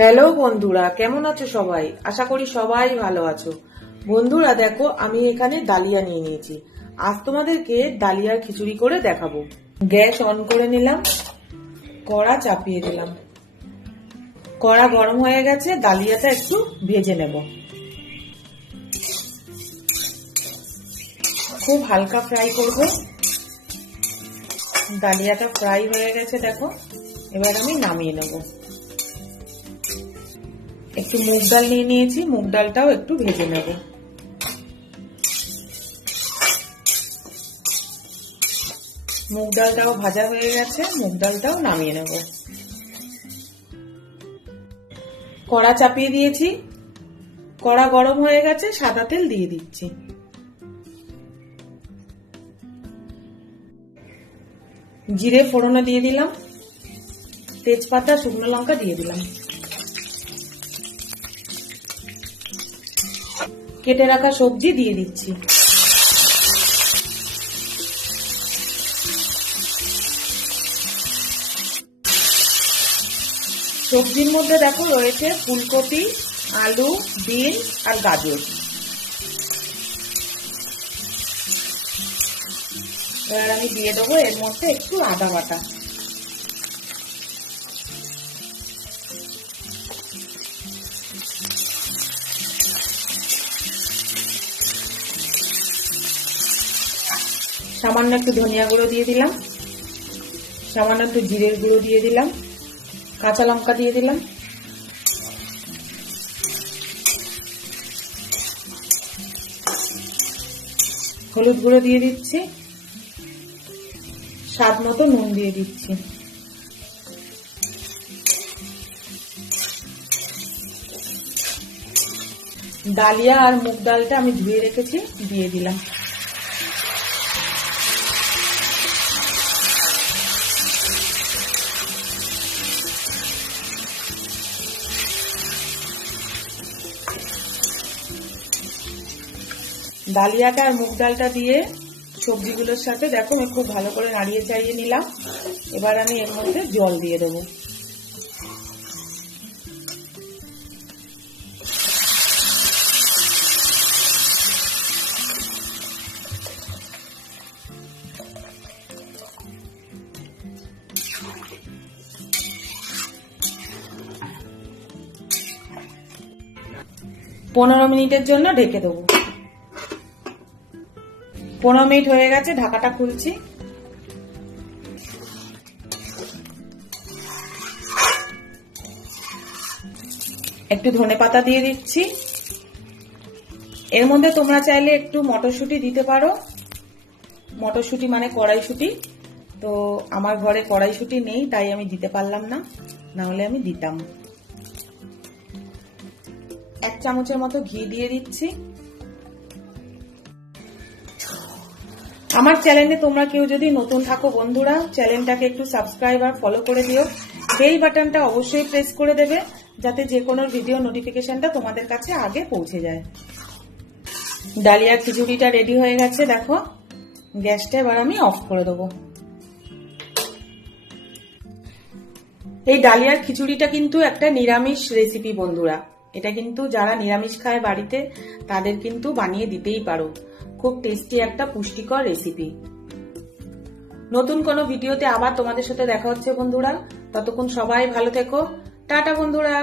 Hello বন্ধুরা, কেমন আছো সবাই? আশা করি সবাই ভালো আছো। বন্ধুরা দেখো, আমি এখানে ডালিয়া নিয়ে নিয়েছি। আজ তোমাদেরকে ডালিয়ার খিচুড়ি করে দেখাবো। গ্যাস অন করে নিলাম, কড়া চাপিয়ে দিলাম। কড়া গরম হয়ে গেছে, ডালিয়াটা একটু ভেজে নেব। খুব হালকা ফ্রাই করব। ডালিয়াটা ফ্রাই হয়ে গেছে দেখো, এবার আমি নামিয়ে নেব। একটু মুগ ডাল নিয়ে নিয়েছি, মুগ ডালটাও একটু ভেজে নেব। মুগ ডালটাও ভাজা হয়ে গেছে, মুগ ডালটাও নামিয়ে নেব। কড়া চাপিয়ে দিয়েছি, কড়া গরম হয়ে গেছে, সাদা তেল দিয়ে দিচ্ছি। জিরে ফোড়নে দিয়ে দিলাম, তেজপাতা শুকনো লঙ্কা দিয়ে দিলাম। কেটে রাখা সবজি দিয়ে দিচ্ছি। সবজির মধ্যে দেখো রয়েছে ফুলকপি, আলু, বিন আর গাজর। এবার আমি দিয়ে দেবো এর মধ্যে একটু আদা বাটা। সামান্য একটু ধনিয়া গুঁড়ো দিয়ে দিলাম, সামান্য একটু জিরের গুঁড়ো দিয়ে দিলাম, কাঁচা লঙ্কা দিয়ে দিলাম, হলুদ গুঁড়ো দিয়ে দিচ্ছি, স্বাদ মতো নুন দিয়ে দিচ্ছি। ডালিয়া আর মুগ ডালটা আমি ধুয়ে রেখেছি, দিয়ে দিলাম। ডালিয়াটা আর মুগ ডালটা দিয়ে সবজিগুলোর সাথে দেখো আমি খুব ভালো করে নাড়িয়ে চাড়িয়ে নিলাম। এবার আমি এর মধ্যে জল দিয়ে দেবো। পনেরো মিনিটের জন্য ঢেকে দেবো। 15 মিনিট হয়ে গেছে, ঢাকাটা খুলছি। একটু ধনেপাতা দিয়ে দিচ্ছি। এর মধ্যে তোমরা চাইলে একটু মটরশুঁটি দিতে পারো। মটরশুঁটি মানে কড়াইশুঁটি, তো আমার ঘরে কড়াইশুঁটি নেই তাই আমি দিতে পারলাম না, না হলে আমি দিতাম। 1 চামচের মতো ঘি দিয়ে দিচ্ছি। আমার চ্যানেলে তোমরা কেউ যদি নতুন থাকো বন্ধুরা, চ্যানেলটাকে একটু সাবস্ক্রাইব আর ফলো করে দিও। বেল বাটনটা অবশ্যই প্রেস করে দেবে, যাতে যে কোনো ভিডিও নোটিফিকেশনটা তোমাদের কাছে আগে পৌঁছে যায়। ডালিয়া খিচুড়িটা রেডি হয়ে গেছে দেখো, গ্যাসটা এবার আমি অফ করে দেবো। এই ডালিয়ার খিচুড়িটা কিন্তু একটা নিরামিষ রেসিপি বন্ধুরা। এটা কিন্তু যারা নিরামিষ খায় বাড়িতে তাদের কিন্তু বানিয়ে দিতেই পারো। খুব টেস্টি একটা পুষ্টিকর রেসিপি। নতুন কোনো ভিডিওতে আবার তোমাদের সাথে দেখা হচ্ছে বন্ধুরা। ততক্ষণ সবাই ভালো থেকো। টাটা বন্ধুরা।